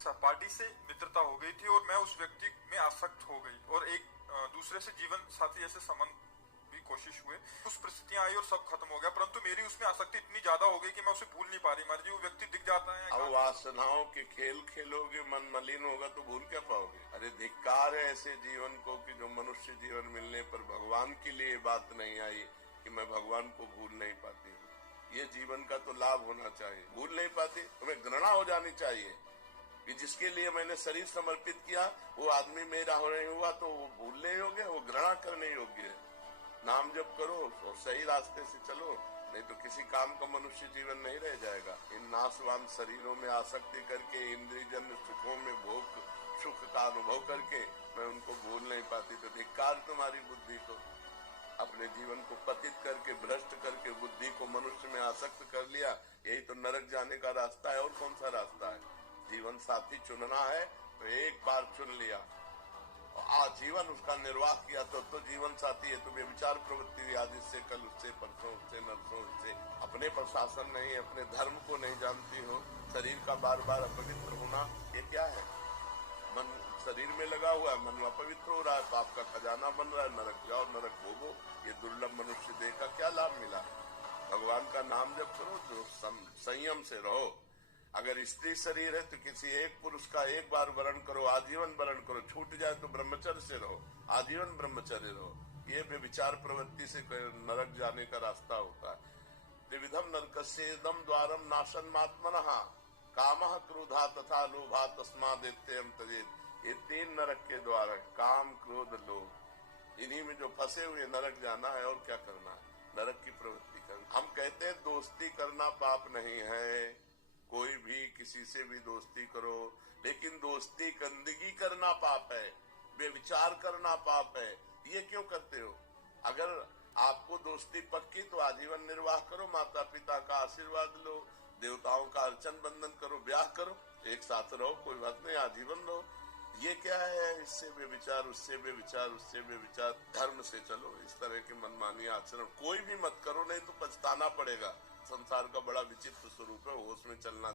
Party से मित्रता हो गई थी और मैं उस व्यक्ति में आसक्त हो गई और एक दूसरे से जीवन साथी ऐसे संबंध भी कोशिश हुए। कुछ परिस्थितियां आई और सब खत्म हो गया, परंतु मेरी उसमें आसक्ति इतनी ज्यादा हो गई कि मैं उसे भूल नहीं पा रही। मान लीजिए वो व्यक्ति दिख जाता है। अब वासनाओं के खेल खेलोगे, मन मलिन होगा तो भूल क्या पाओगे। अरे धिक्कार है ऐसे जीवन को कि जो मनुष्य जीवन मिलने पर भगवान के लिए बात नहीं आई कि मैं भगवान को भूल नहीं पाती हूँ। ये जीवन का तो लाभ होना चाहिए। भूल नहीं पाती, तुम्हें घृणा हो जानी चाहिए कि जिसके लिए मैंने शरीर समर्पित किया वो आदमी मेरा हो नहीं हुआ तो वो भूलने योग्य, वो घृणा करने योग्य है। नाम जप करो और सही रास्ते से चलो, नहीं तो किसी काम का मनुष्य जीवन नहीं रह जाएगा। इन नाशवान शरीरों में आसक्ति करके, इंद्रियजन्य सुखों में भोग सुख का अनुभव करके मैं उनको भूल नहीं पाती। तो धिक्कार तुम्हारी बुद्धि को। अपने जीवन को पतित करके, भ्रष्ट करके बुद्धि को मनुष्य में आसक्त कर लिया। यही तो नरक जाने का रास्ता है। और कौन सा रास्ता है? जीवन साथी चुनना है तो एक बार चुन लिया और आजीवन उसका निर्वाह किया तो जीवन साथी है। तो विचार प्रवृत्ति आज इससे, कल उससे, परसों उससे, नरसों उससे। अपने प्रशासन नहीं, अपने धर्म को नहीं जानती हो। शरीर का बार बार अपवित्र होना ये क्या है? मन शरीर में लगा हुआ है, मन अपवित्र हो रहा है, पाप का खजाना बन रहा है। नरक जाओ, नरक भोगो। ये दुर्लभ मनुष्य देह का क्या लाभ मिला? भगवान का नाम जप करो, जो संयम से रहो। अगर स्त्री शरीर है तो किसी एक पुरुष का एक बार वरण करो, आजीवन वरण करो। छूट जाए तो ब्रह्मचर्य से रहो, आजीवन ब्रह्मचर्य रहो। ये विचार प्रवृत्ति से नरक जाने का रास्ता होता है। त्रिविधम नरकस्येदम द्वारम नाशनमात्मनः कामः क्रोधा तथा लोभा तस्मादेत्ययं त्यजेत्। ये तीन नरक के द्वार है, काम, क्रोध, लोभ। इन्हीं में जो फंसे हुए नरक जाना है। और क्या करना है? नरक की प्रवृत्ति करना। हम कहते हैं दोस्ती करना पाप नहीं है, कोई भी किसी से भी दोस्ती करो, लेकिन दोस्ती गंदगी करना पाप है, बेविचार करना पाप है। ये क्यों करते हो? अगर आपको दोस्ती पक्की तो आजीवन निर्वाह करो, माता पिता का आशीर्वाद लो, देवताओं का अर्चन बंदन करो, ब्याह करो, एक साथ रहो, कोई बात नहीं, आजीवन रहो। ये क्या है? इससे बेविचार, उससे बेविचार, उससे बेविचार। धर्म से चलो। इस तरह के मनमानी आचरण कोई भी मत करो, नहीं तो पछताना पड़ेगा। संसार का बड़ा विचित्र स्वरूप है, होश में चलना